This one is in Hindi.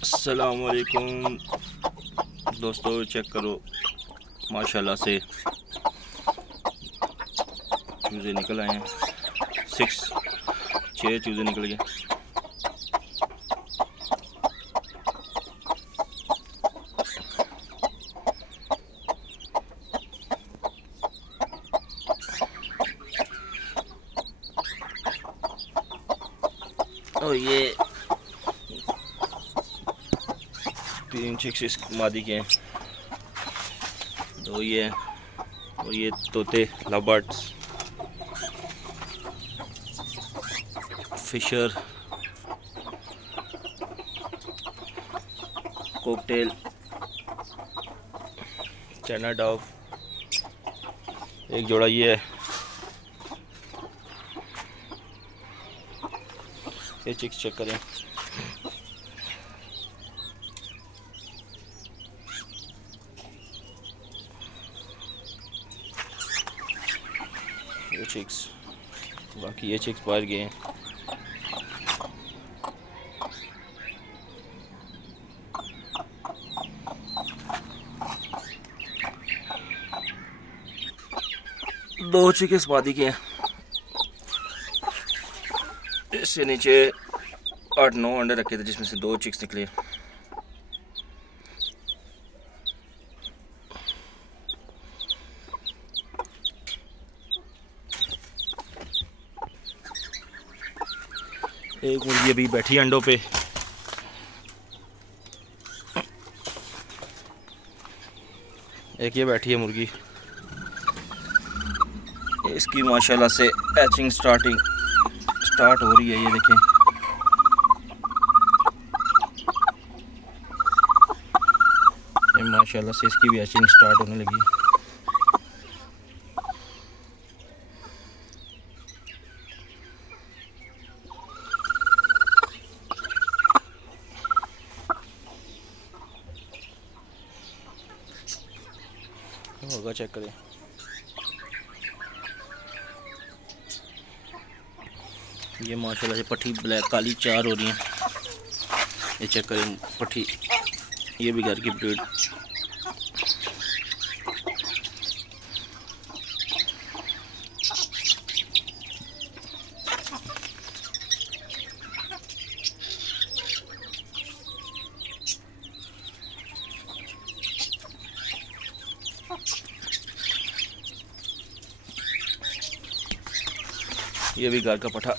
अस्सलामुअलैकुम दोस्तों, चेक करो माशाल्लाह से चूज़े निकल आए हैं। 6 चूज़े निकल गए। और ये 3 चिक्स इस मादी के हैं, 2 ये हैं और ये तोते lovebirds fisher cockatiel China dog. एक जोड़ा ये है। ये चिक्स चेक करें। ये चिक्स, बाकी ये चिक्स बाहर गए हैं। दो चिक्स मादी के हैं। इससे नीचे 8-9 अंडे रखे थे जिसमें से 2 चिक्स निकले। एक मुर्गी अभी बैठी अंडों पे। एक ये बैठी है मुर्गी। इसकी माशाल्लाह से हैचिंग स्टार्ट हो रही है। ये देखें, ये माशाल्लाह से इसकी भी हैचिंग स्टार्ट होने लगी है। होगा चेक करें। ये माशाल्लाह से पट्टी ब्लैक काली 4 हो रही हैं। ये चेक करें पट्टी, ये भी घर की ब्रीड। ये भी घर का पठा